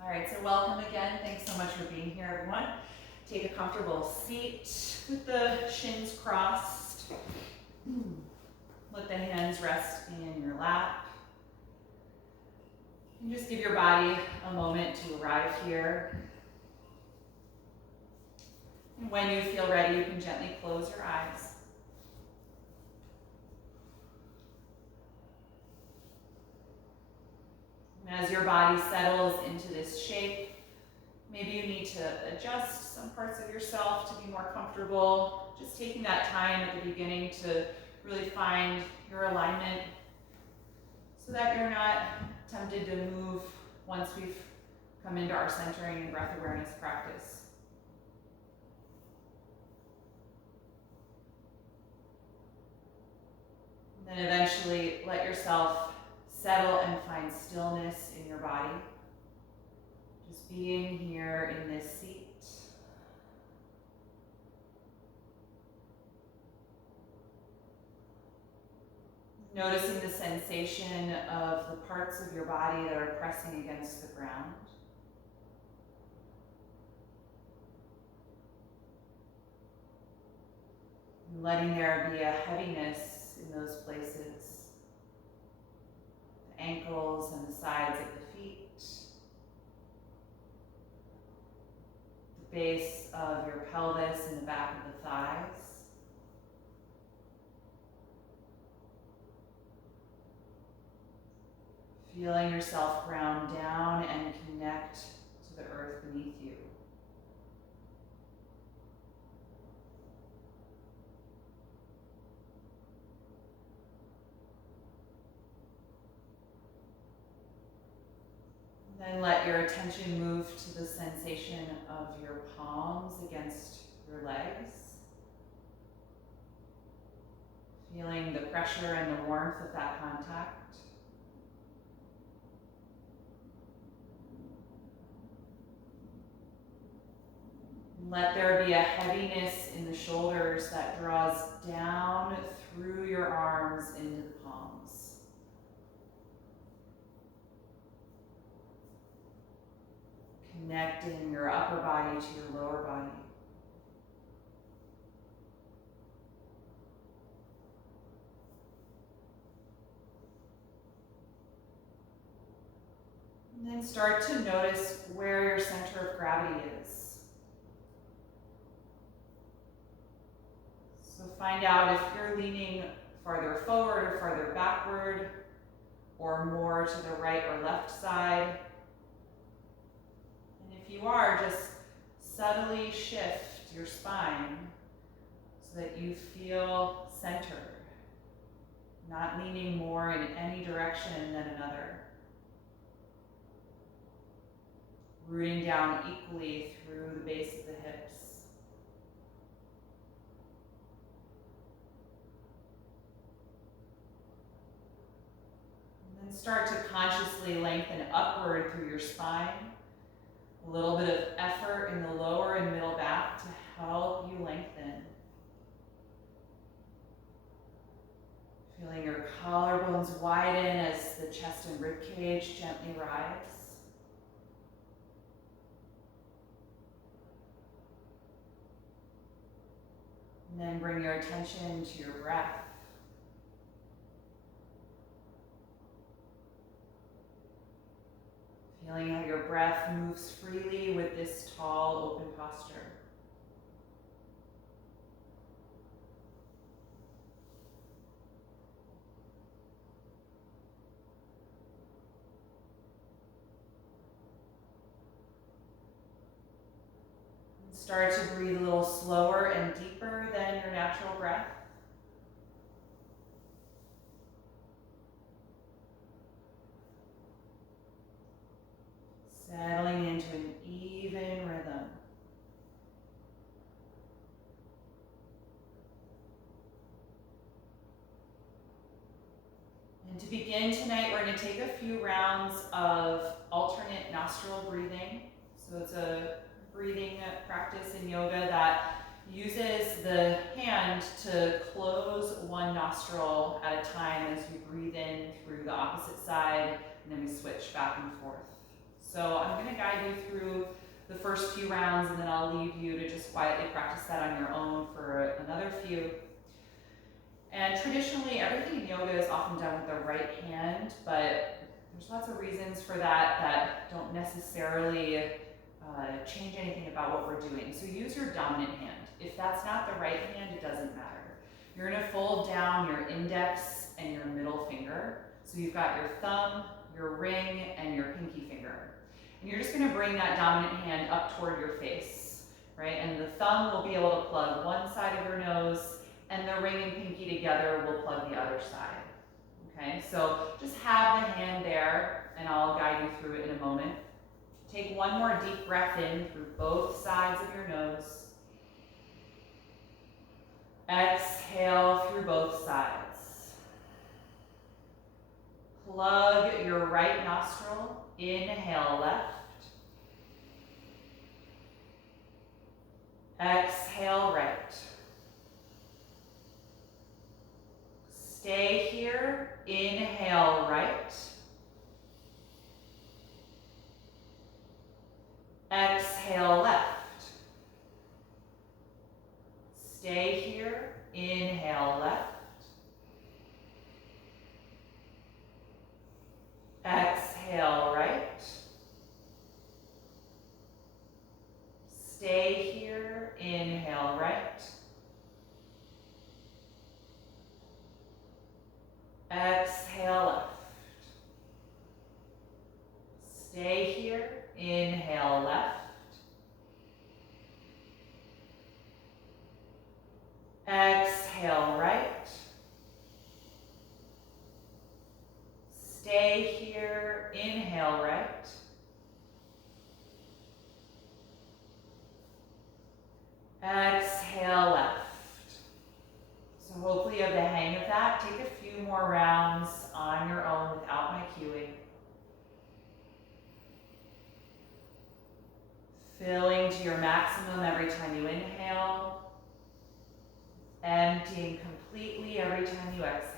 All right, so welcome again. Thanks so much for being here, everyone. Take a comfortable seat with the shins crossed. Let the hands rest in your lap. And just give your body a moment to arrive here. And when you feel ready, you can gently close your eyes. And as your body settles into this shape, maybe you need to adjust some parts of yourself to be more comfortable. Just taking that time at the beginning to really find your alignment so that you're not tempted to move once we've come into our centering and breath awareness practice. And then eventually let yourself settle and find stillness in your body. Just being here in this seat. Noticing the sensation of the parts of your body that are pressing against the ground. And letting there be a heaviness in those places. The ankles and the sides of the feet. The base of your pelvis and the back of the thighs. Feeling yourself ground down and connect to the earth beneath you. Then let your attention move to the sensation of your palms against your legs. Feeling the pressure and the warmth of that contact. Let there be a heaviness in the shoulders that draws down through your arms into the palms. Connecting your upper body to your lower body. And then start to notice where your center of gravity is. So find out if you're leaning farther forward or farther backward, or more to the right or left side. And if you are, just subtly shift your spine so that you feel centered, not leaning more in any direction than another. Rooting down equally through the base of the hips. And start to consciously lengthen upward through your spine. A little bit of effort in the lower and middle back to help you lengthen. Feeling your collarbones widen as the chest and rib cage gently rise. And then bring your attention to your breath. Feeling how your breath moves freely with this tall, open posture. And start to breathe a little slower and deeper than your natural breath. Settling into an even rhythm. And to begin tonight, we're going to take a few rounds of alternate nostril breathing. So it's a breathing practice in yoga that uses the hand to close one nostril at a time as you breathe in through the opposite side, and then we switch back and forth. So I'm going to guide you through the first few rounds, and then I'll leave you to just quietly practice that on your own for another few. And traditionally, everything in yoga is often done with the right hand, but there's lots of reasons for that that don't necessarily change anything about what we're doing. So use your dominant hand. If that's not the right hand, it doesn't matter. You're gonna fold down your index and your middle finger. So you've got your thumb, your ring, and your pinky finger. And you're just gonna bring that dominant hand up toward your face, right? And the thumb will be able to plug one side of your nose, and the ring and pinky together will plug the other side. Okay, so just have the hand there, and I'll guide you through it in a moment. Take one more deep breath in through both sides of your nose. Exhale through both sides. Plug your right nostril. Inhale left. Exhale right. Stay here. Inhale right. Exhale left. Stay here. Inhale left. Exhale right. Stay here. Inhale right. Exhale left. Stay here. Inhale left. Exhale right. Stay here. Inhale right. Exhale left. So hopefully you have the hang of that. Take a few more rounds on your own without my cueing. Filling to your maximum every time you inhale. Emptying completely every time you exhale.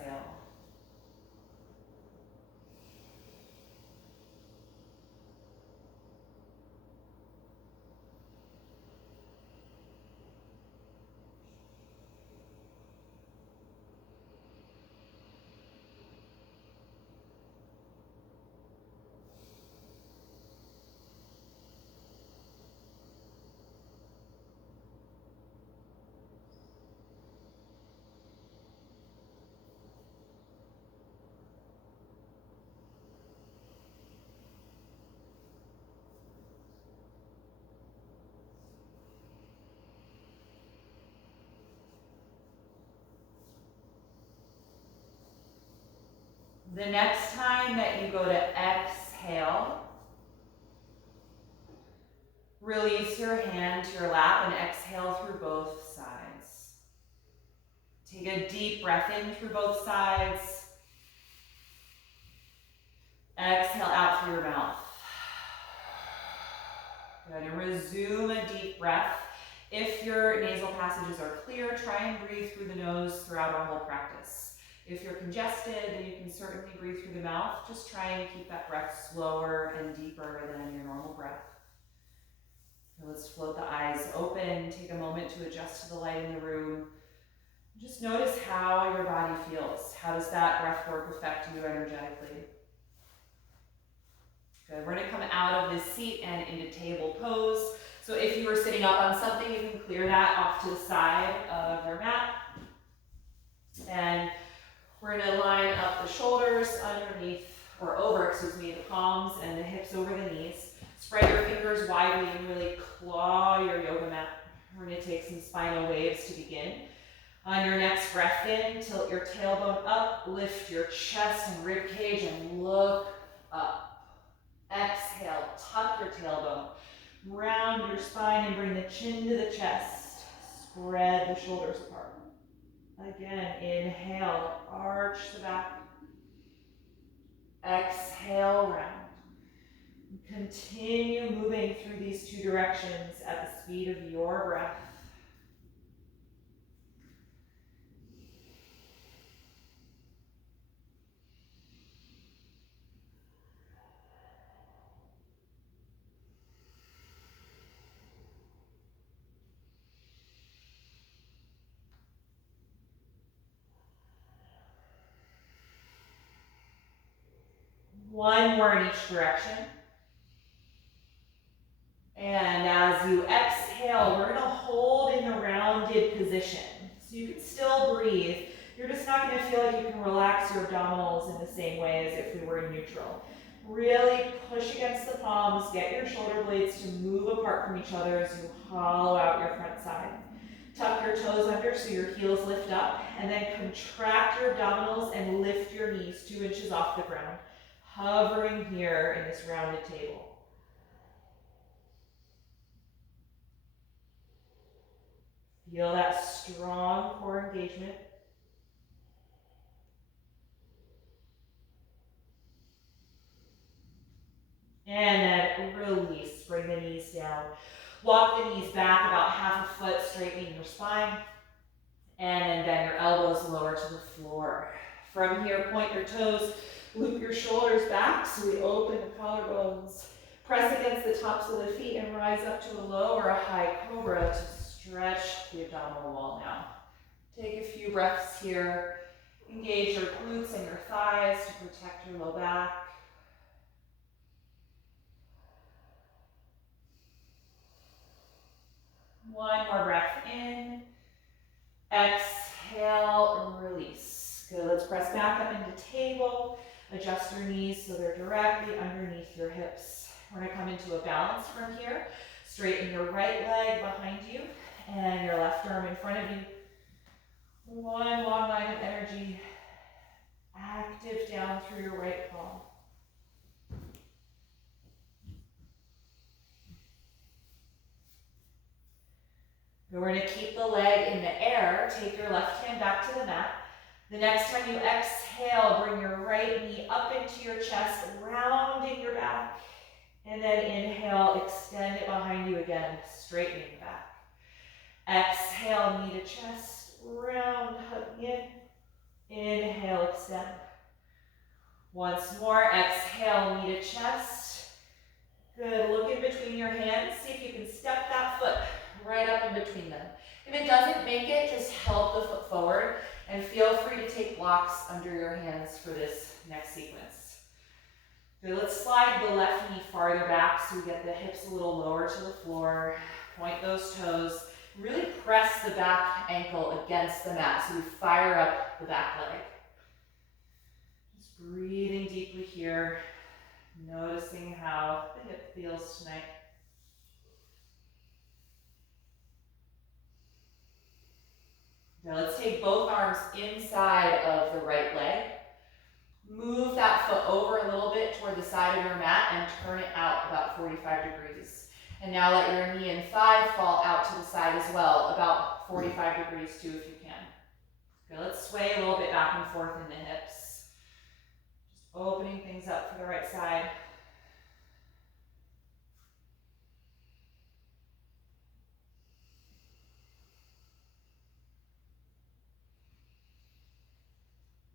The next time that you go to exhale, release your hand to your lap and exhale through both sides. Take a deep breath in through both sides. Exhale out through your mouth. Good, and resume a deep breath. If your nasal passages are clear, try and breathe through the nose throughout our whole practice. If you're congested, then you can certainly breathe through the mouth. Just try and keep that breath slower and deeper than your normal breath. So let's float the eyes open. Take a moment to adjust to the light in the room. Just notice how your body feels. How does that breath work affect you energetically? Good. We're going to come out of this seat and into table pose. So if you were sitting up on something, you can clear that off to the side of your mat. And we're going to line up the shoulders underneath, or over, the palms and the hips over the knees. Spread your fingers widely and really claw your yoga mat. We're going to take some spinal waves to begin. On your next breath in, tilt your tailbone up, lift your chest and rib cage and look up. Exhale, tuck your tailbone. Round your spine and bring the chin to the chest. Spread the shoulders apart. Again, inhale, arch the back. Exhale, round. Continue moving through these two directions at the speed of your breath. One more in each direction. And as you exhale, we're gonna hold in the rounded position. So you can still breathe. You're just not gonna feel like you can relax your abdominals in the same way as if we were in neutral. Really push against the palms, get your shoulder blades to move apart from each other as you hollow out your front side. Tuck your toes under so your heels lift up, and then contract your abdominals and lift your knees 2 inches off the ground, hovering here in this rounded table. Feel that strong core engagement. And then release, bring the knees down. Walk the knees back about half a foot, straightening your spine. And then bend your elbows lower to the floor. From here, point your toes, loop your shoulders back so we open the collarbones. Press against the tops of the feet and rise up to a low or a high cobra to stretch the abdominal wall now. Take a few breaths here. Engage your glutes and your thighs to protect your low back. One more breath in. Exhale, release. Good, let's press back up into table. Adjust your knees so they're directly underneath your hips. We're gonna come into a balance from here. Straighten your right leg behind you and your left arm in front of you. One long line of energy, active down through your right palm. We're going to keep the leg in the air. Take your left hand back to the mat. The next time you exhale, bring your right knee up into your chest, rounding your back. And then inhale, extend it behind you again, straightening the back. Exhale, knee to chest, round, hug in. Inhale, extend. Once more, exhale, knee to chest. Good, look in between your hands. See if you can step that foot right up in between them. If it doesn't make it, just help the foot forward and feel free to take blocks under your hands for this next sequence. Good, let's slide the left knee farther back so we get the hips a little lower to the floor. Point those toes. Really press the back ankle against the mat so we fire up the back leg. Just breathing deeply here, noticing how the hip feels tonight. Now let's take both arms inside of the right leg. Move that foot over a little bit toward the side of your mat and turn it out about 45 degrees. And now let your knee and thigh fall out to the side as well, about 45 degrees too if you can. Good, let's sway a little bit back and forth in the hips. Just opening things up for the right side.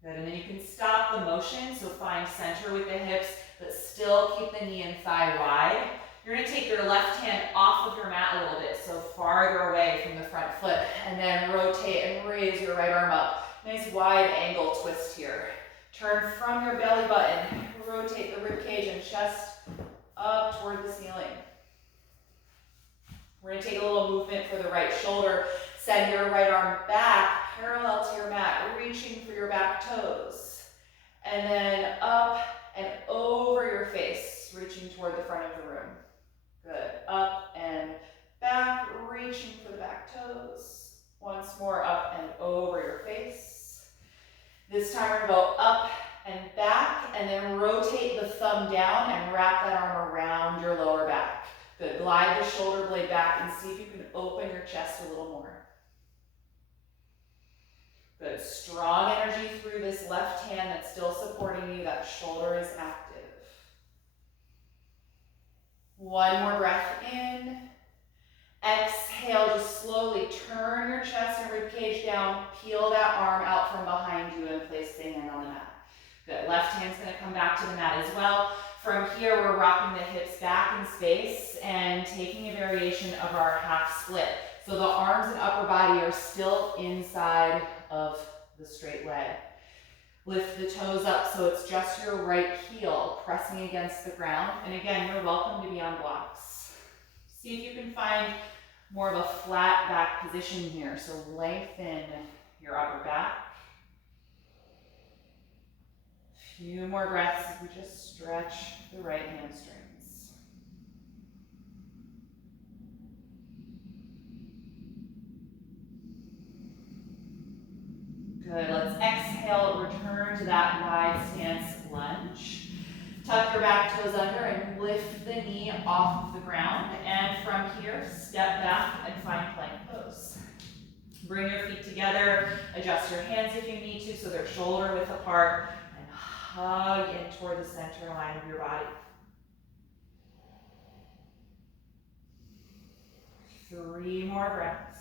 Good, and then you can stop the motion, so find center with the hips, but still keep the knee and thigh wide. You're gonna take your left hand off of your mat a little bit, so farther away from the front foot, and then rotate and raise your right arm up. Nice wide angle twist here. Turn from your belly button, rotate the rib cage and chest up toward the ceiling. We're gonna take a little movement for the right shoulder. Send your right arm back, parallel to your mat, reaching for your back toes. And then up and over your face, reaching toward the front of the room. Good, up and back, reaching for the back toes. Once more, up and over your face. This time we're gonna go up and back, and then rotate the thumb down and wrap that arm around your lower back. Good, glide the shoulder blade back and see if you can open your chest a little more. Good, strong energy through this left hand that's still supporting you. That shoulder is active. One more breath in. Exhale, just slowly turn your chest and rib cage down. Peel that arm out from behind you and place the hand on the mat. Good, left hand's gonna come back to the mat as well. From here, we're rocking the hips back in space and taking a variation of our half split. So the arms and upper body are still inside of the straight leg. Lift the toes up so it's just your right heel pressing against the ground. And again, you're welcome to be on blocks. See if you can find more of a flat back position here. So lengthen your upper back. A few more breaths as we just stretch the right hamstrings. Good, let's exhale, return to that wide stance lunge. Tuck your back toes under and lift the knee off of the ground. And from here, step back and find plank pose. Bring your feet together, adjust your hands if you need to so they're shoulder width apart, and hug in toward the center line of your body. 3 more breaths.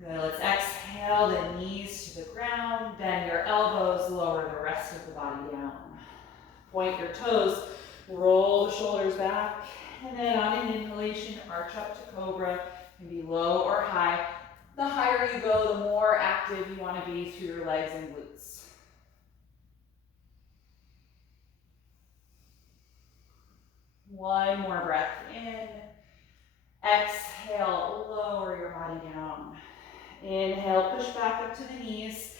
Good, let's exhale the knees to the ground, bend your elbows, lower the rest of the body down. Point your toes, roll the shoulders back, and then on an inhalation, arch up to Cobra. Can be low or high. The higher you go, the more active you want to be through your legs and glutes. One more breath in. Exhale, lower your body down. Inhale, push back up to the knees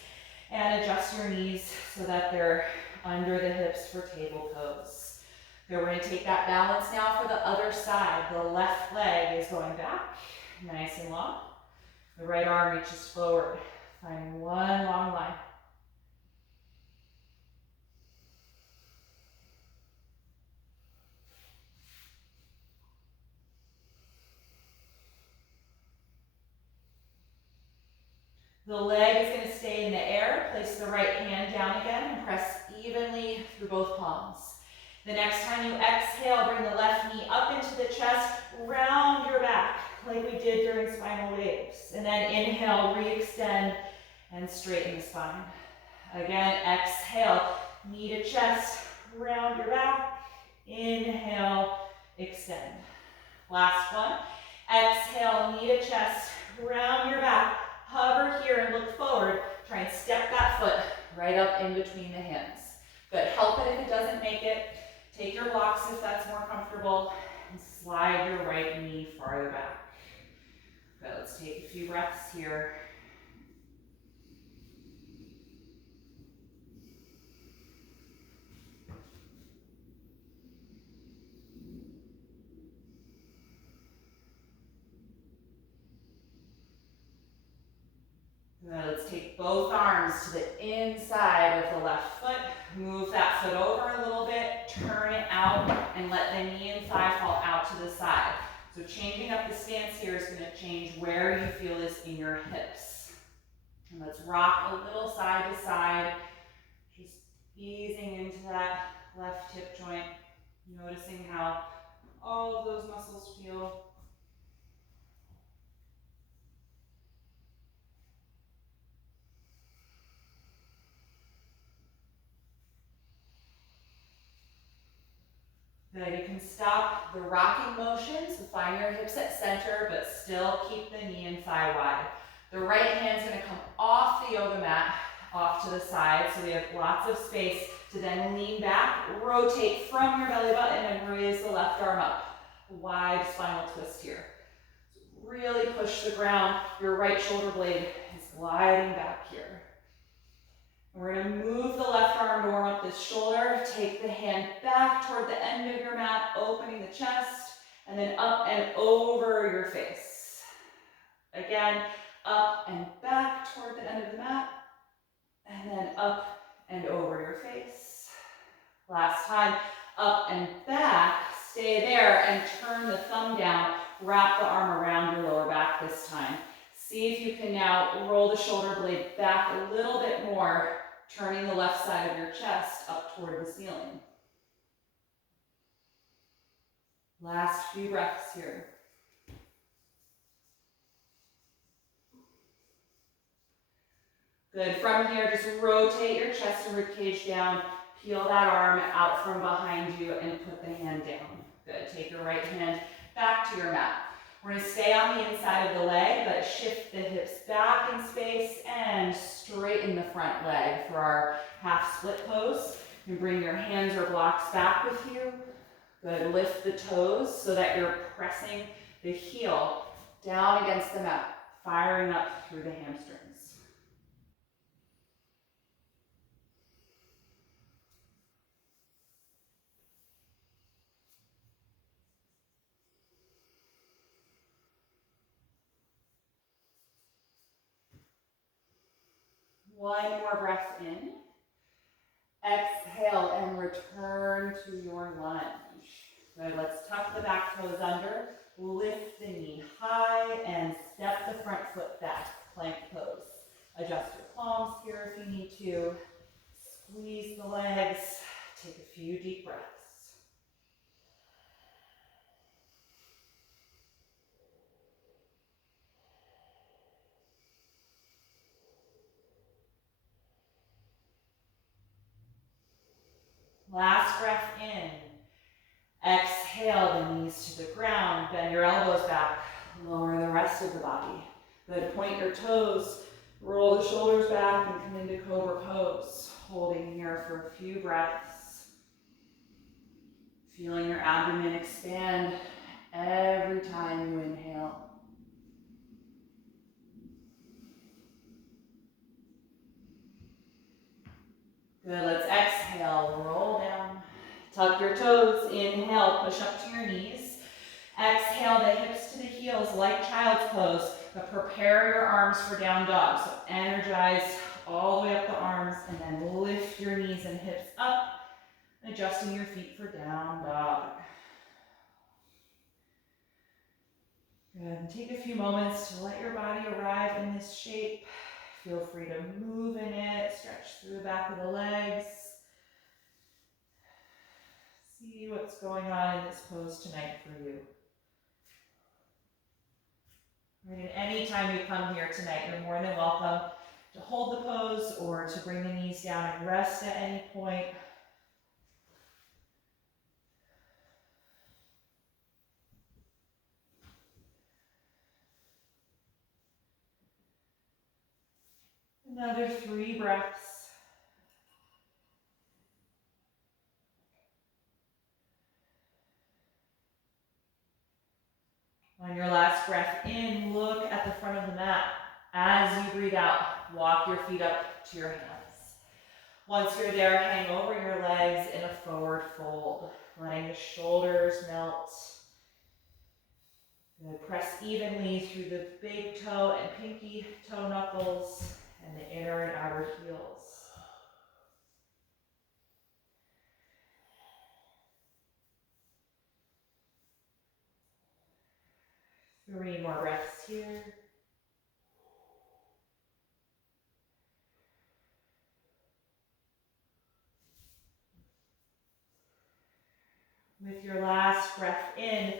and adjust your knees so that they're under the hips for table pose. Good, we're going to take that balance now for the other side. The left leg is going back, nice and long. The right arm reaches forward, finding one long line. The leg is going to stay in the air. Place the right hand down again and press evenly through both palms. The next time you exhale, bring the left knee up into the chest, round your back like we did during Spinal Waves. And then inhale, re-extend and straighten the spine. Again, exhale, knee to chest, round your back. Inhale, extend. Last one. Exhale, knee to chest, round your back. Hover here and look forward. Try and step that foot right up in between the hands. Good. Help it if it doesn't make it. Take your blocks if that's more comfortable. And slide your right knee farther back. Good. Let's take a few breaths here. Good. Let's take both arms to the inside of the left foot. Move that foot over a little bit, turn it out, and let the knee and thigh fall out to the side. So changing up the stance here is going to change where you feel this in your hips. And let's rock a little side to side, just easing into that left hip joint, noticing how all of those muscles feel. Good, you can stop the rocking motion, so find your hips at center, but still keep the knee and thigh wide. The right hand's gonna come off the yoga mat, off to the side, so we have lots of space to then lean back, rotate from your belly button, and raise the left arm up. Wide spinal twist here. So really push the ground. Your right shoulder blade is gliding back here. We're going to move the left arm to warm up this shoulder. Take the hand back toward the end of your mat, opening the chest, and then up and over your face. Again, up and back toward the end of the mat, and then up and over your face. Last time, up and back. Stay there and turn the thumb down. Wrap the arm around your lower back this time. See if you can now roll the shoulder blade back a little bit more, turning the left side of your chest up toward the ceiling. Last few breaths here. Good. From here, just rotate your chest and ribcage down. Peel that arm out from behind you and put the hand down. Good. Take your right hand back to your mat. We're going to stay on the inside of the leg, but shift the hips back in space and straighten the front leg for our half split pose. You can bring your hands or blocks back with you. Good, lift the toes so that you're pressing the heel down against the mat, firing up through the hamstrings. One more breath in. Exhale and return to your lunge. Good, let's tuck the back toes under, lift the knee high, and step the front foot back, plank pose. Adjust your palms here if you need to. Squeeze the legs, take a few deep breaths. Last breath in. Exhale the knees to the ground, bend your elbows back, lower the rest of the body. Good, point your toes, roll the shoulders back and come into Cobra Pose. Holding here for a few breaths. Feeling your abdomen expand every time you inhale. Good, let's exhale, roll down. Tuck your toes, inhale, push up to your knees. Exhale the hips to the heels like child's pose, but prepare your arms for down dog. So energize all the way up the arms and then lift your knees and hips up, adjusting your feet for down dog. Good, and take a few moments to let your body arrive in this shape. Feel free to move in it, stretch through the back of the legs. See what's going on in this pose tonight for you. Right, and anytime you come here tonight, you're more than welcome to hold the pose or to bring the knees down and rest at any point. Another 3 breaths. On your last breath in, look at the front of the mat. As you breathe out, walk your feet up to your hands. Once you're there, hang over your legs in a forward fold, letting the shoulders melt. Good. Press evenly through the big toe and pinky toe knuckles and the inner and outer heels. Three more breaths here. With your last breath in,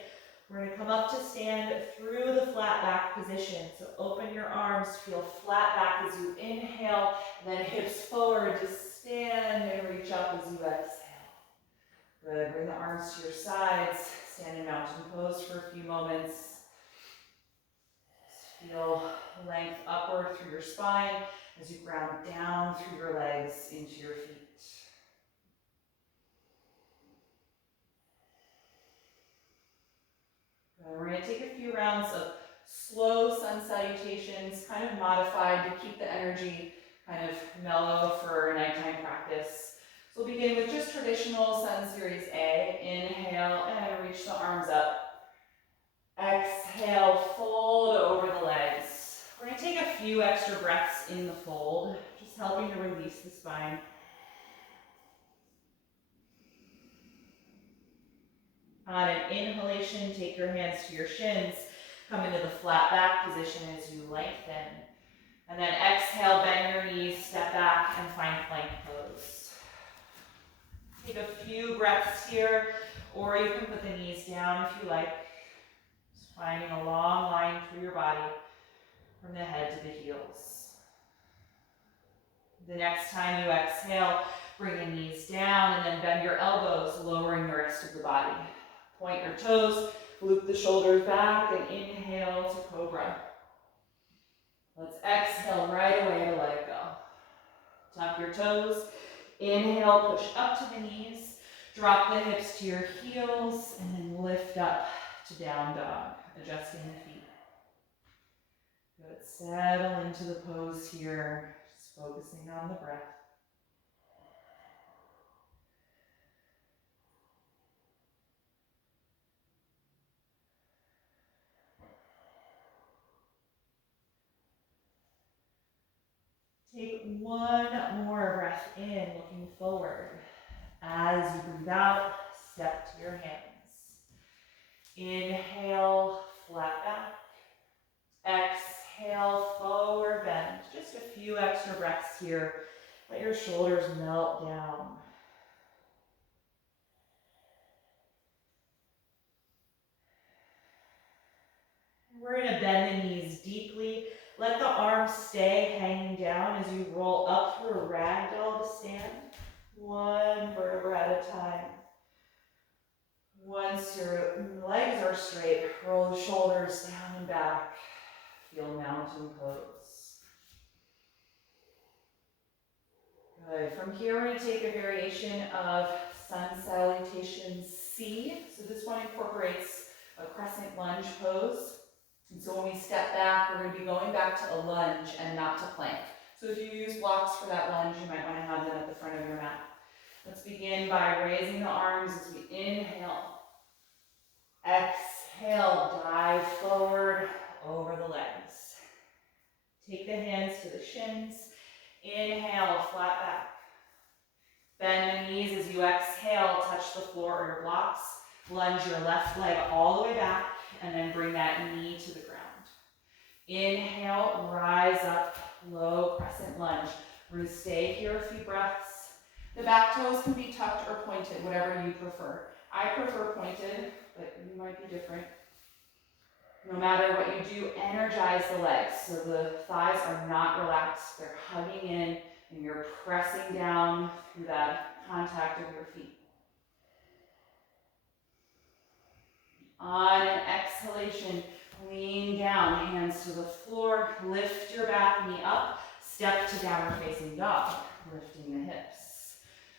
we're going to come up to stand through the flat back position. So open your arms, feel flat back as you inhale, then hips forward to stand and reach up as you exhale. Good, bring the arms to your sides, stand in mountain pose for a few moments. Feel length upward through your spine as you ground down through your legs into your feet. We're going to take a few rounds of slow sun salutations, kind of modified to keep the energy kind of mellow for nighttime practice. So we'll begin with just traditional Sun Series A. Inhale and reach the arms up. Exhale, fold over the legs. We're going to take a few extra breaths in the fold, just helping to release the spine. On an inhalation, take your hands to your shins, come into the flat back position as you lengthen. And then exhale, bend your knees, step back, and find plank pose. Take a few breaths here, or you can put the knees down if you like. Just finding a long line through your body from the head to the heels. The next time you exhale, bring the knees down and then bend your elbows, lowering the rest of the body. Point your toes, Loop the shoulders back and inhale to Cobra. Let's exhale right away to let it go. Tuck your toes. Inhale, push up to the knees. Drop the hips to your heels and then lift up to down dog, adjusting the feet. Good, settle into the pose here, just focusing on the breath. Take one more breath in, looking forward. As you breathe out, step to your hands. Inhale, flat back. Exhale, forward bend. Just a few extra breaths here. Let your shoulders melt down. We're going to bend the knees deeply. Let the arms stay hanging down as you roll up through a ragdoll to stand. One vertebra at a time. Once your legs are straight, roll the shoulders down and back. Feel mountain pose. Good. From here, we're going to take a variation of Sun Salutation C. So this one incorporates a Crescent Lunge pose. And so when we step back, we're going to be going back to a lunge and not to plank. So if you use blocks for that lunge, you might want to have them at the front of your mat. Let's begin by raising the arms as we inhale. Exhale, dive forward over the legs. Take the hands to the shins. Inhale, flat back. Bend the knees as you exhale, touch the floor or your blocks. Lunge your left leg all the way back and then bring that knee to the ground. Inhale, rise up, low crescent lunge. We're going to stay here a few breaths. The back toes can be tucked or pointed, whatever you prefer. I prefer pointed, but you might be different. No matter what you do, energize the legs so the thighs are not relaxed. They're hugging in and you're pressing down through that contact of your feet. On an exhalation, lean down, hands to the floor, lift your back knee up, step to downward facing dog, lifting the hips.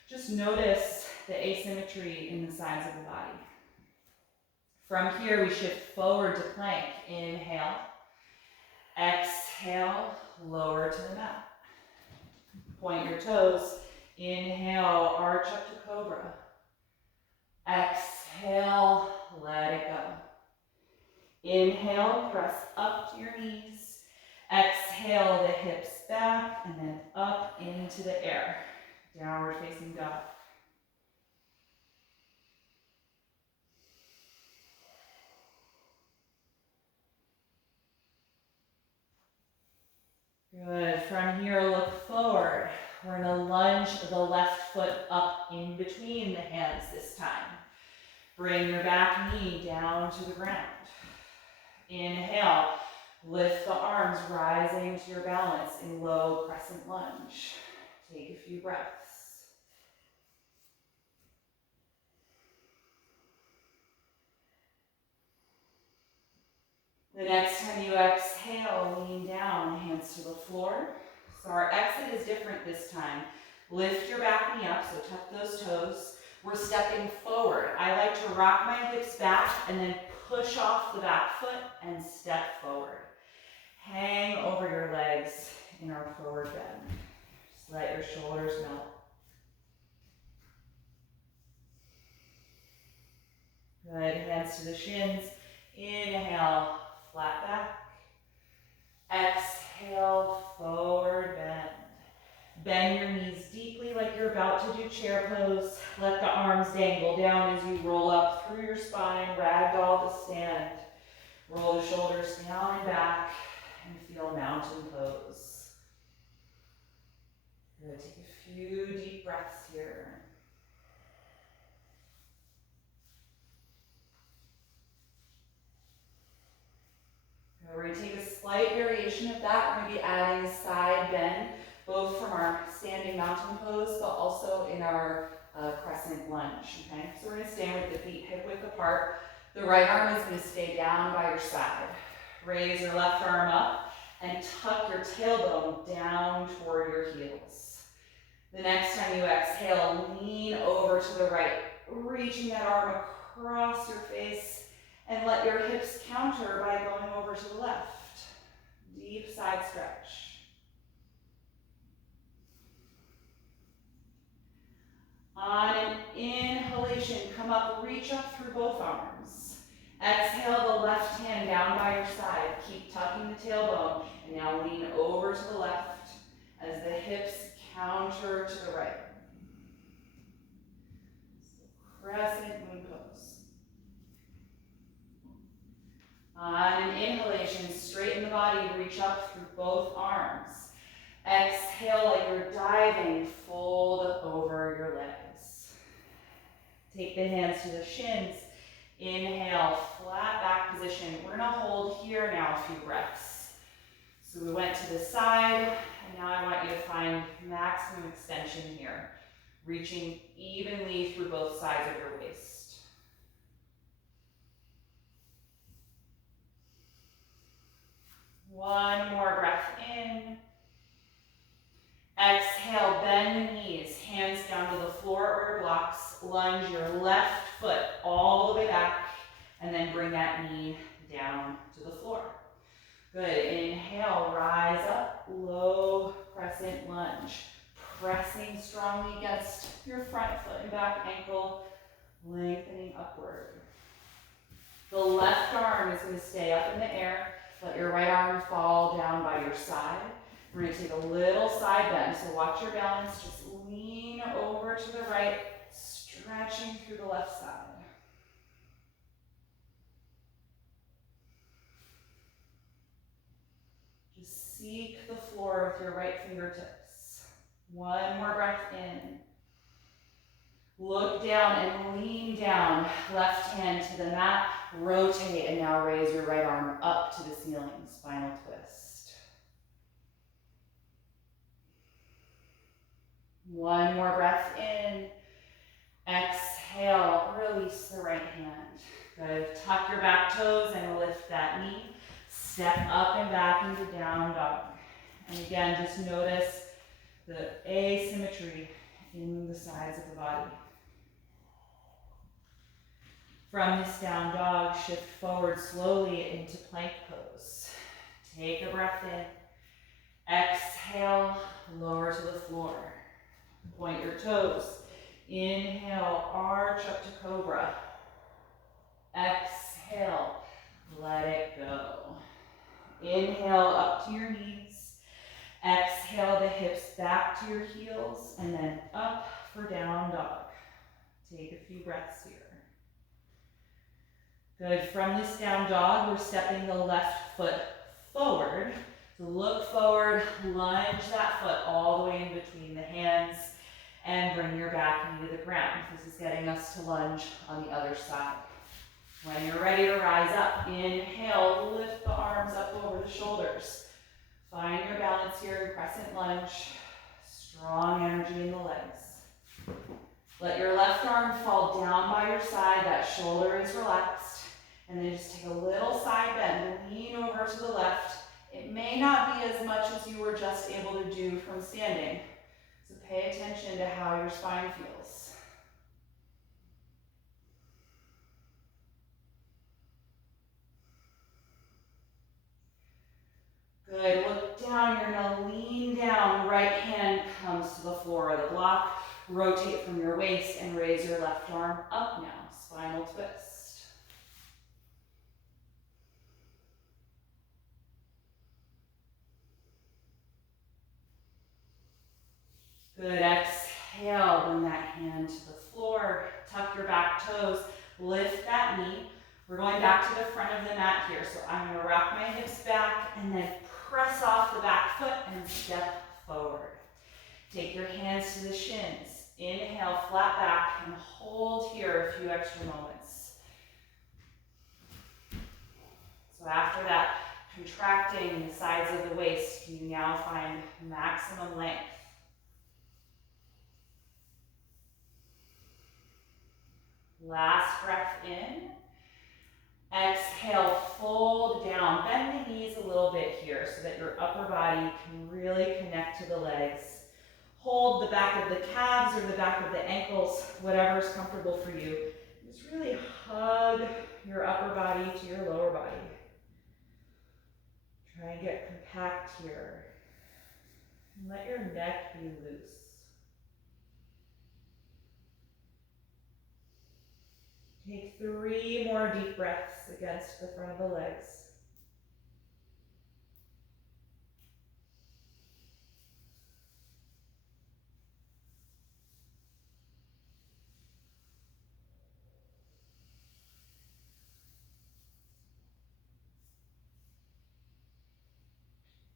Just notice the asymmetry in the sides of the body. From here, we shift forward to plank. Inhale. Exhale, lower to the mat. Point your toes. Inhale, arch up to Cobra. Exhale, let it go. Inhale, press up to your knees. Exhale, the hips back and then up into the air. Downward facing dog. Good. From here, look forward. We're going to lunge the left foot up in between the hands this time. Bring your back knee down to the ground. Inhale. Lift the arms, rising to your balance in low crescent lunge. Take a few breaths. The next time you exhale, lean down, hands to the floor. So our exit is different this time. Lift your back knee up, so tuck those toes. We're stepping forward. I like to rock my hips back and then push off the back foot and step forward. Hang over your legs in our forward bend. Just let your shoulders melt. Good, hands to the shins. Inhale, flat back. Exhale, forward bend. Bend your knees deeply like you're about to do chair pose. Let the arms dangle down as you roll up through your spine, ragdoll to stand. Roll the shoulders down and back and feel mountain pose. Good, take a few deep breaths here. We're going to take a slight variation of that. We're going to be adding side bend, both from our standing mountain pose, but also in our crescent lunge. Okay, so we're going to stand with the feet hip width apart. The right arm is going to stay down by your side. Raise your left arm up and tuck your tailbone down toward your heels. The next time you exhale, lean over to the right, reaching that arm across your face, and let your hips counter by going over to the left. Deep side stretch. On an inhalation, come up, reach up through both arms. Exhale the left hand down by your side. Keep tucking the tailbone, and now lean over to the left as the hips counter to the right. Crescent Moon Pose. On an inhalation, straighten the body, reach up through both arms. Exhale like you're diving, fold over your legs. Take the hands to the shins. Inhale, flat back position. We're gonna hold here now a few breaths. So we went to the side, and now I want you to find maximum extension here, reaching evenly through both sides of your waist. One more breath in. Exhale, bend the knees, hands down to the floor or your blocks. Lunge your left foot all the way back, and then bring that knee down to the floor. Good, inhale, rise up, low crescent lunge. Pressing strongly against your front foot and back ankle, lengthening upward. The left arm is going to stay up in the air. Let your right arm fall down by your side. We're going to take a little side bend, so watch your balance. Just lean over to the right, stretching through the left side. Just seek the floor with your right fingertips. One more breath in. Look down and lean down. Left hand to the mat, rotate, and now raise your right arm up to the ceiling, spinal twist. One more breath in. Exhale, release the right hand. Good, tuck your back toes and lift that knee. Step up and back into down dog. And again, just notice the asymmetry in the sides of the body. From this down dog, shift forward slowly into plank pose. Take a breath in. Exhale, lower to the floor. Point your toes. Inhale, arch up to cobra. Exhale, let it go. Inhale, up to your knees. Exhale the hips back to your heels, and then up for down dog. Take a few breaths here. Good, from this down dog, we're stepping the left foot forward. So look forward, lunge that foot all the way in between the hands, and bring your back knee to the ground. This is getting us to lunge on the other side. When you're ready to rise up, inhale, lift the arms up over the shoulders. Find your balance here in Crescent Lunge. Strong energy in the legs. Let your left arm fall down by your side. That shoulder is relaxed. And then just take a little side bend and lean over to the left. It may not be as much as you were just able to do from standing. So pay attention to how your spine feels. Good, look down, you're gonna lean down, right hand comes to the floor of the block, rotate from your waist and raise your left arm up now, spinal twist. Good, exhale, bring that hand to the floor, tuck your back toes, lift that knee. We're going back to the front of the mat here, so I'm gonna rock my hips back and then press off the back foot and step forward. Take your hands to the shins. Inhale, flat back, and hold here a few extra moments. So after that, contracting the sides of the waist, you now find maximum length. Last breath in. Exhale, fold down. Bend the knees a little bit here so that your upper body can really connect to the legs. Hold the back of the calves or the back of the ankles, whatever is comfortable for you. Just really hug your upper body to your lower body. Try and get compact here. And let your neck be loose. Take 3 more deep breaths against the front of the legs.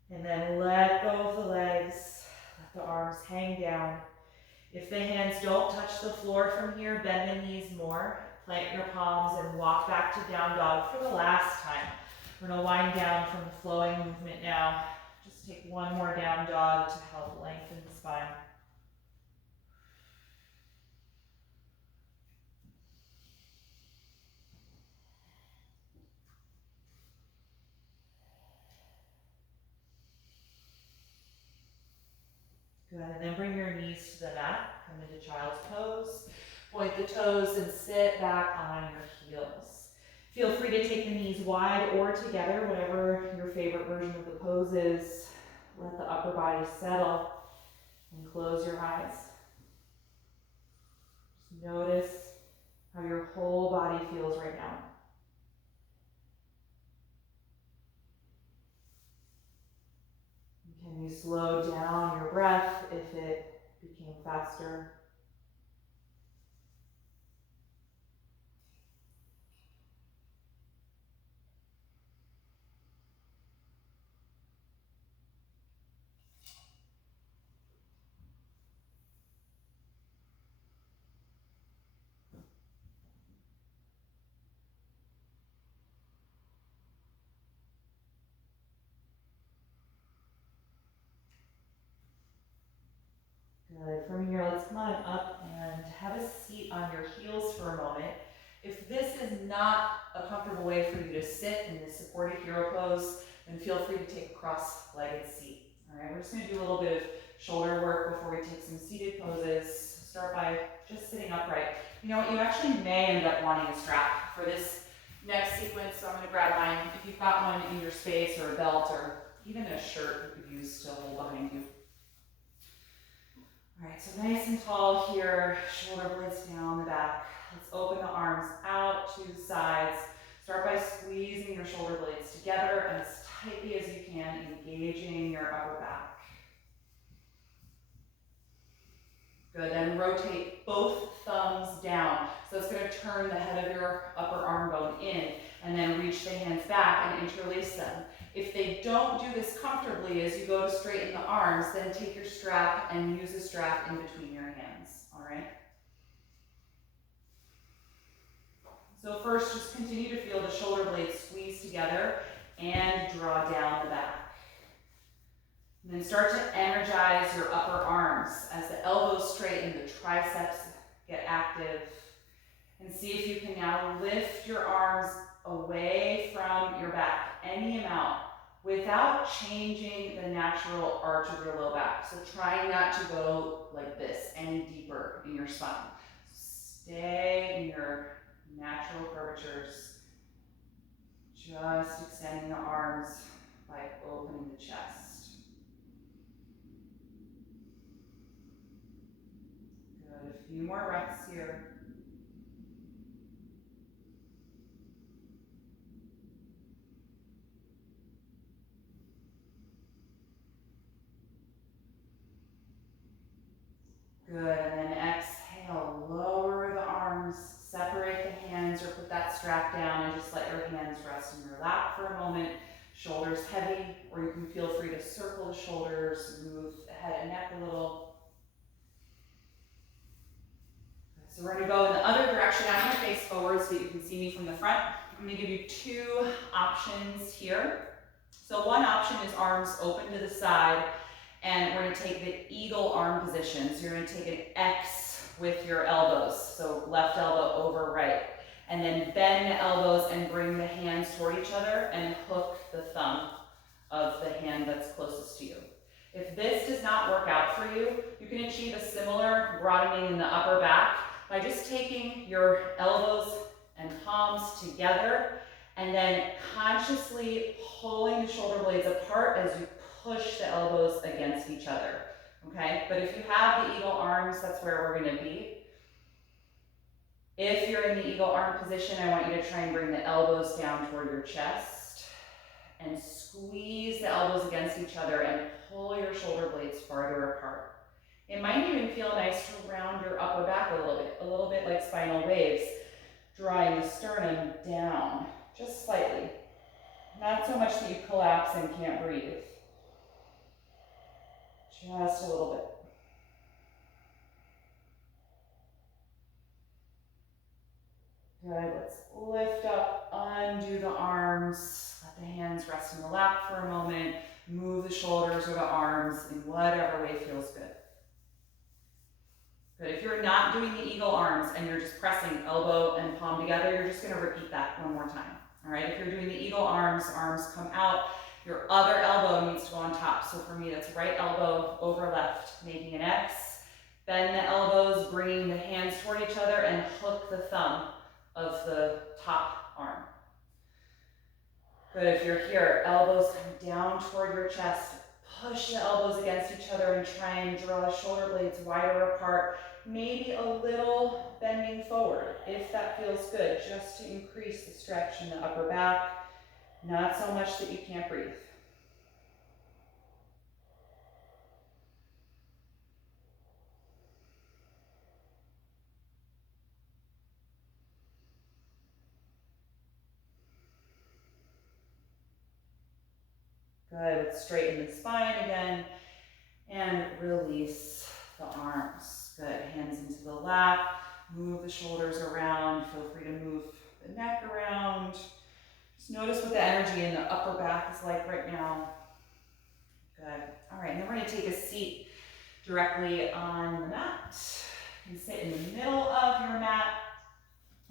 And then let go of the legs, let the arms hang down. If the hands don't touch the floor from here, bend the knees more, plant your palms and walk back to down dog for the last time. We're gonna wind down from the flowing movement now. Just take 1 more down dog to help lengthen the spine. Good, and then bring your knees to the mat. Come into child's pose. Point the toes and sit back on your heels. Feel free to take the knees wide or together, whatever your favorite version of the pose is. Let the upper body settle and close your eyes. Just notice how your whole body feels right now. Can you slow down your breath if it became faster? Good. From here, let's come on up and have a seat on your heels for a moment. If this is not a comfortable way for you to sit in this supported hero pose, then feel free to take a cross-legged seat. All right, we're just going to do a little bit of shoulder work before we take some seated poses. Start by just sitting upright. You know what, you actually may end up wanting a strap for this next sequence, so I'm going to grab mine. If you've got one in your space or a belt or even a shirt you could use to hold behind you. All right, so nice and tall here, shoulder blades down the back. Let's open the arms out to the sides. Start by squeezing your shoulder blades together and as tightly as you can, engaging your upper back. Good, then rotate both thumbs down. So it's going to turn the head of your upper arm bone in and then reach the hands back and interlace them. If they don't do this comfortably as you go to straighten the arms, then take your strap and use a strap in between your hands, all right? So first, just continue to feel the shoulder blades squeeze together and draw down the back. And then start to energize your upper arms as the elbows straighten, the triceps get active. And see if you can now lift your arms away from your back, any amount, without changing the natural arch of your low back. So try not to go like this any deeper in your spine. Stay in your natural curvatures. Just extending the arms by opening the chest. Good, a few more reps here. Good, and then exhale, lower the arms, separate the hands or put that strap down and just let your hands rest in your lap for a moment. Shoulders heavy, or you can feel free to circle the shoulders, move the head and neck a little. So we're gonna go in the other direction. I'm gonna face forward so that you can see me from the front. I'm gonna give you 2 options here. So one option is arms open to the side, and we're going to take the eagle arm position. So you're going to take an X with your elbows. So left elbow over right. And then bend the elbows and bring the hands toward each other and hook the thumb of the hand that's closest to you. If this does not work out for you, you can achieve a similar broadening in the upper back by just taking your elbows and palms together and then consciously pulling the shoulder blades apart as you push the elbows against each other, okay? But if you have the eagle arms, that's where we're gonna be. If you're in the eagle arm position, I want you to try and bring the elbows down toward your chest and squeeze the elbows against each other and pull your shoulder blades farther apart. It might even feel nice to round your upper back a little bit like Spinal Waves, drawing the sternum down just slightly. Not so much that you collapse and can't breathe. Just a little bit. Good, let's lift up, undo the arms, let the hands rest in the lap for a moment, move the shoulders or the arms in whatever way feels good. Good, if you're not doing the eagle arms and you're just pressing elbow and palm together, you're just gonna repeat that one more time, all right? If you're doing the eagle arms, arms come out, your other elbow needs to go on top. So for me, that's right elbow over left, making an X. Bend the elbows, bringing the hands toward each other and hook the thumb of the top arm. Good, if you're here, elbows come down toward your chest, push the elbows against each other and try and draw the shoulder blades wider apart, maybe a little bending forward, if that feels good, just to increase the stretch in the upper back, not so much that you can't breathe. Good, let's straighten the spine again and release the arms. Good, hands into the lap, move the shoulders around, feel free to move the neck around. Just notice what the energy in the upper back is like right now. Good, all right, now we're gonna take a seat directly on the mat. You can sit in the middle of your mat.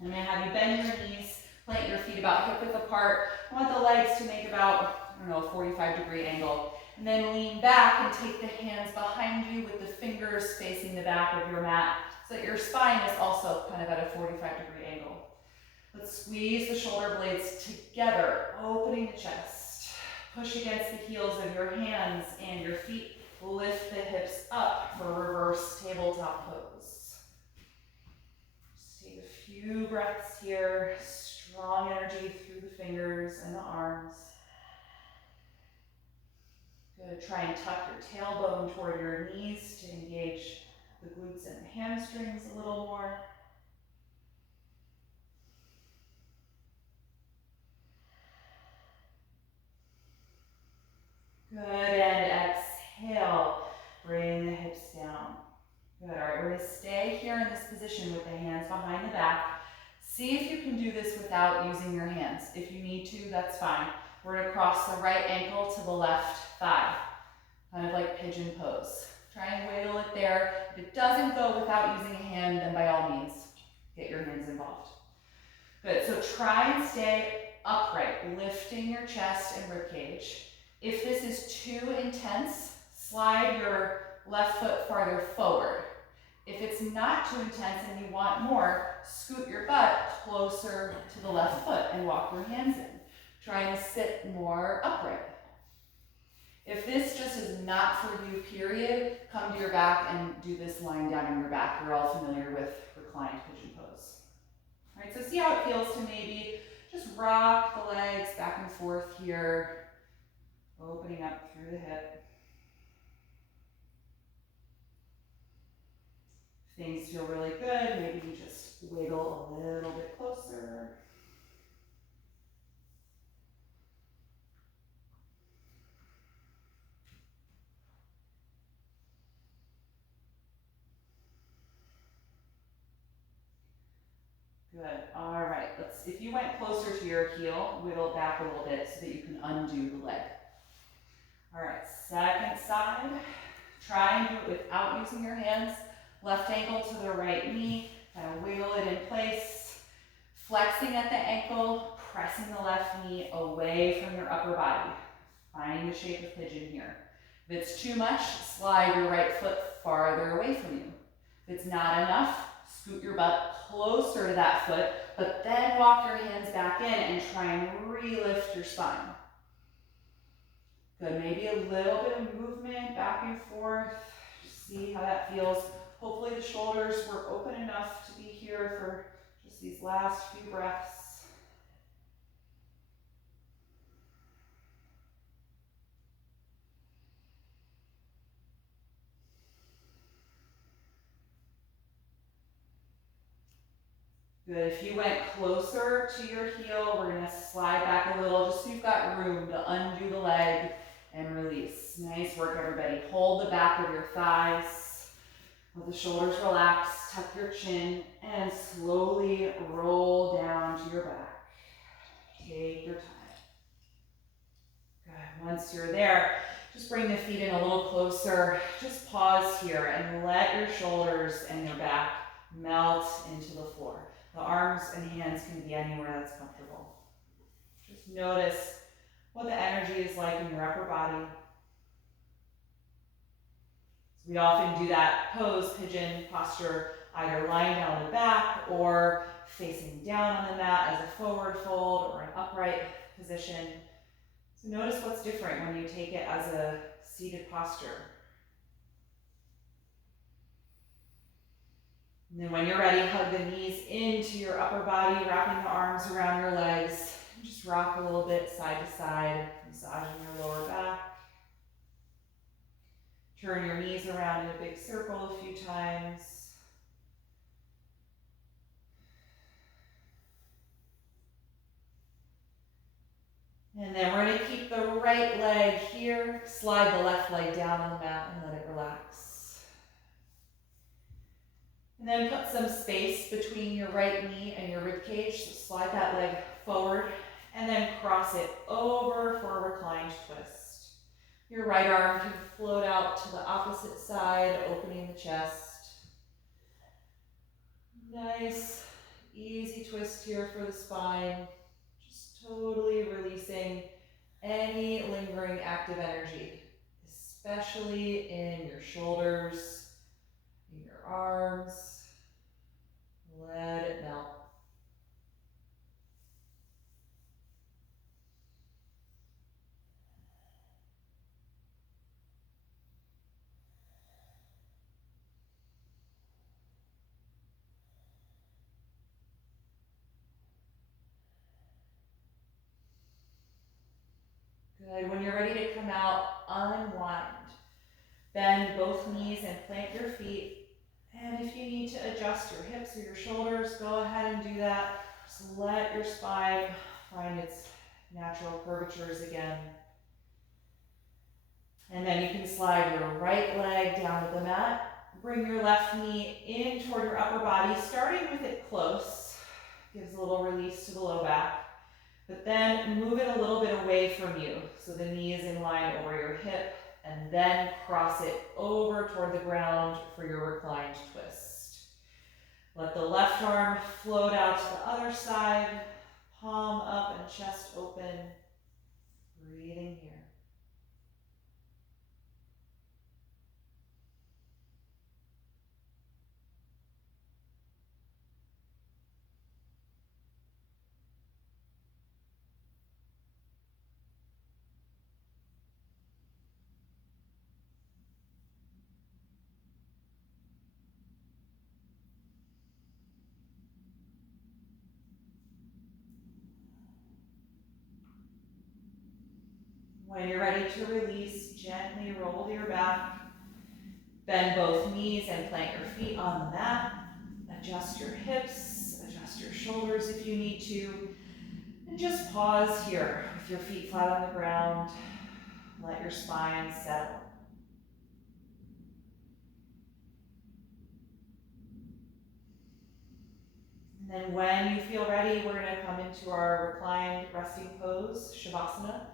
I'm gonna have you bend your knees, plant your feet about hip width apart. I want the legs to make about, I don't know, a 45-degree angle. And then lean back and take the hands behind you with the fingers facing the back of your mat so that your spine is also kind of at a 45-degree angle. Let's squeeze the shoulder blades together, opening the chest. Push against the heels of your hands and your feet. Lift the hips up for reverse tabletop pose. Just take a few breaths here. Strong energy through the fingers and the arms. Good, try and tuck your tailbone toward your knees to engage the glutes and the hamstrings a little more. Good, and exhale, bring the hips down. Good, all right, we're gonna stay here in this position with the hands behind the back. See if you can do this without using your hands. If you need to, that's fine. We're gonna cross the right ankle to the left thigh, kind of like pigeon pose. Try and wiggle it there. If it doesn't go without using a hand, then by all means, get your hands involved. Good, so try and stay upright, lifting your chest and rib cage. If this is too intense, slide your left foot farther forward. If it's not too intense and you want more, scoot your butt closer to the left foot and walk your hands in. Try and sit more upright. If this just is not for you, period, come to your back and do this lying down on your back. You're all familiar with reclined pigeon pose. All right, so see how it feels to maybe just rock the legs back and forth here, opening up through the hip. If things feel really good, maybe you just wiggle a little bit closer. Good, all right, if you went closer to your heel, wiggle back a little bit so that you can undo the leg. All right, second side. Try and do it without using your hands. Left ankle to the right knee, kind of wiggle it in place. Flexing at the ankle, pressing the left knee away from your upper body. Finding the shape of pigeon here. If it's too much, slide your right foot farther away from you. If it's not enough, scoot your butt closer to that foot, but then walk your hands back in and try and re-lift your spine. Good, maybe a little bit of movement back and forth. See how that feels. Hopefully the shoulders were open enough to be here for just these last few breaths. Good, if you went closer to your heel, we're gonna slide back a little, just so you've got room to undo the leg and release. Nice work, everybody. Hold the back of your thighs. Let the shoulders relax, tuck your chin, and slowly roll down to your back. Take your time. Good, once you're there, just bring the feet in a little closer. Just pause here and let your shoulders and your back melt into the floor. The arms and hands can be anywhere that's comfortable. Just notice what the energy is like in your upper body. So we often do that pose, pigeon posture, either lying down on the back or facing down on the mat as a forward fold or an upright position. So notice what's different when you take it as a seated posture. And then when you're ready, hug the knees into your upper body, wrapping the arms around your legs. And just rock a little bit side to side, massaging your lower back. Turn your knees around in a big circle a few times. And then we're going to keep the right leg here, slide the left leg down on the mat and let it relax. And then put some space between your right knee and your rib cage. So slide that leg forward and then cross it over for a reclined twist. Your right arm can float out to the opposite side, opening the chest. Nice, easy twist here for the spine. Just totally releasing any lingering active energy, especially in your shoulders, in your arms. Let it melt. Good. When you're ready to come out, unwind. Bend both knees and plant your feet. And if you need to adjust your hips or your shoulders, go ahead and do that. Just let your spine find its natural curvatures again. And then you can slide your right leg down to the mat. Bring your left knee in toward your upper body, starting with it close. Gives a little release to the low back. But then move it a little bit away from you, so the knee is in line over your hip, and then cross it over toward the ground for your reclined twist. Let the left arm float out to the other side, palm up and chest open, breathing here. When you're ready to release, gently roll to your back. Bend both knees and plant your feet on the mat. Adjust your hips, adjust your shoulders if you need to. And just pause here with your feet flat on the ground. Let your spine settle. And then when you feel ready, we're going to come into our reclined resting pose, Shavasana.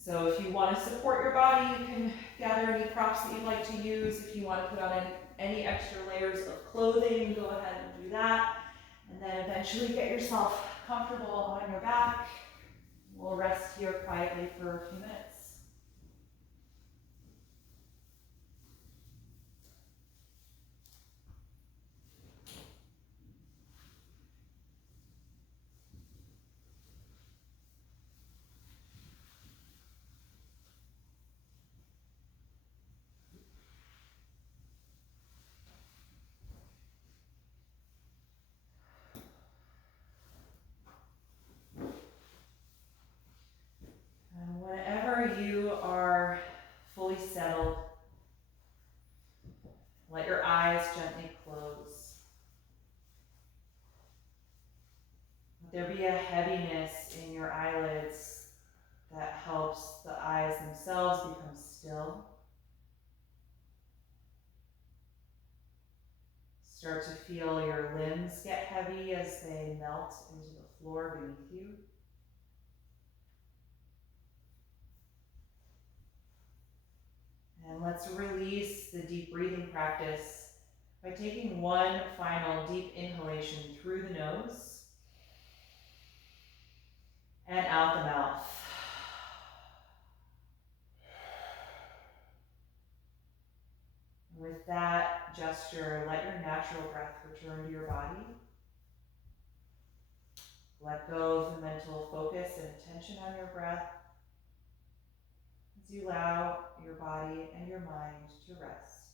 So if you want to support your body, you can gather any props that you'd like to use. If you want to put on any extra layers of clothing, go ahead and do that. And then eventually get yourself comfortable on your back. We'll rest here quietly for a few minutes. And whenever you are fully settled, let your eyes gently close. Let there be a heaviness in your eyelids that helps the eyes themselves become still. Start to feel your limbs get heavy as they melt into the floor beneath you. And let's release the deep breathing practice by taking one final deep inhalation through the nose and out the mouth. With that gesture, let your natural breath return to your body. Let go of the mental focus and attention on your breath as you allow your body and your mind to rest.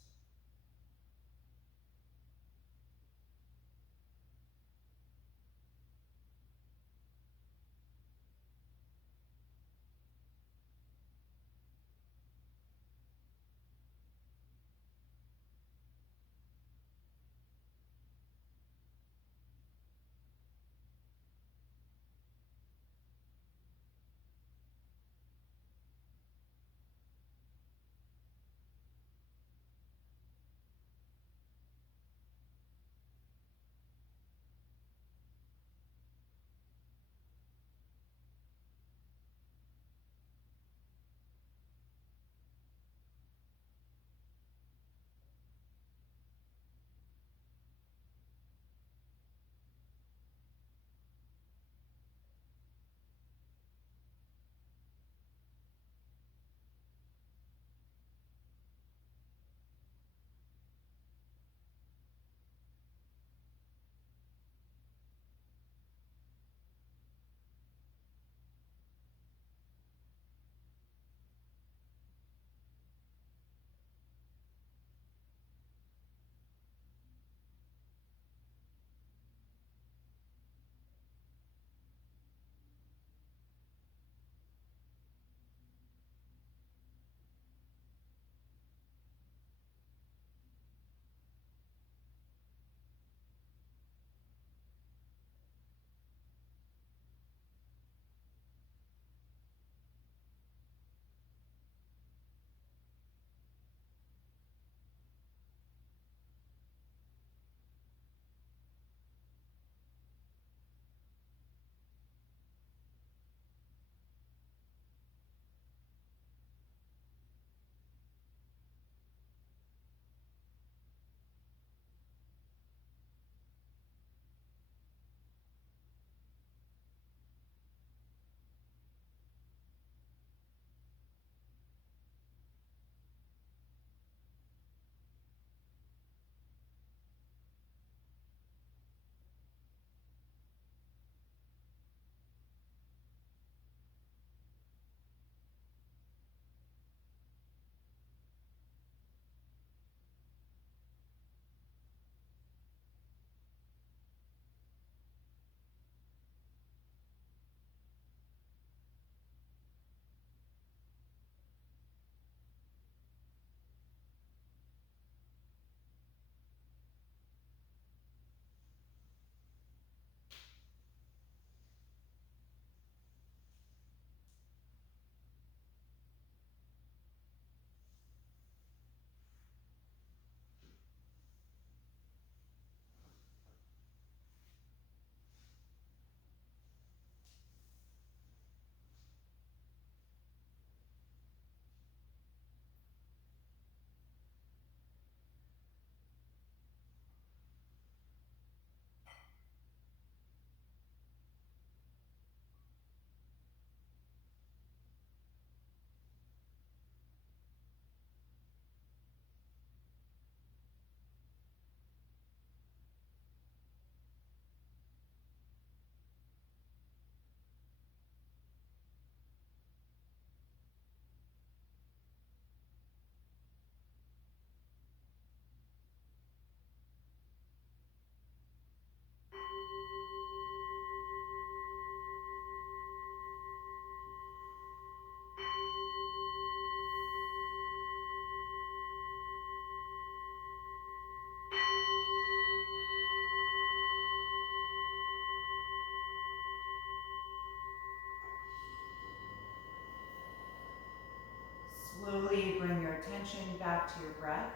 attention back to your breath.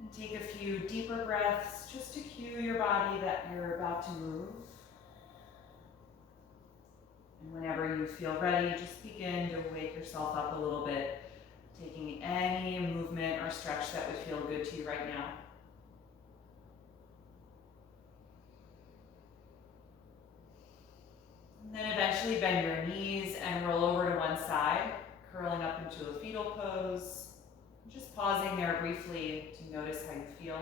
And take a few deeper breaths just to cue your body that you're about to move. And whenever you feel ready, just begin to wake yourself up a little bit, taking any movement or stretch that would feel good to you right now. And then eventually bend your knees and roll over to one side, curling up into a fetal pose. Just pausing there briefly to notice how you feel.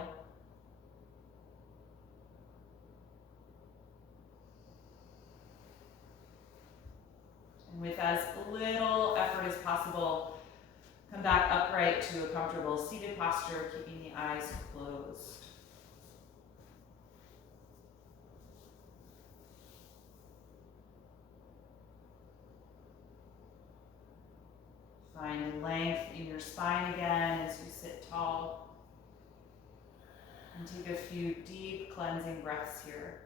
And with as little effort as possible, come back upright to a comfortable seated posture, keeping the eyes closed. Find length in your spine again as you sit tall. And take a few deep cleansing breaths here.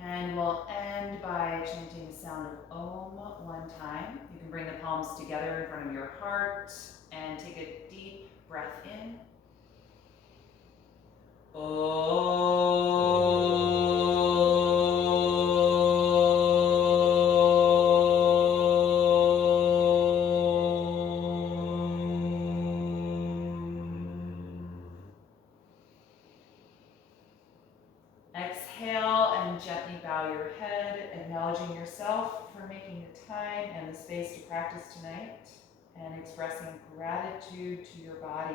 And we'll end by chanting the sound of Om one time. You can bring the palms together in front of your heart and take a deep breath in. Exhale and gently bow your head, acknowledging yourself for making the time and the space to practice tonight, and expressing gratitude to your body.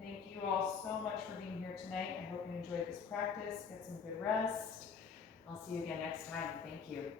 Thank you all so much for being here tonight. I hope you enjoyed this practice. Get some good rest. I'll see you again next time. Thank you.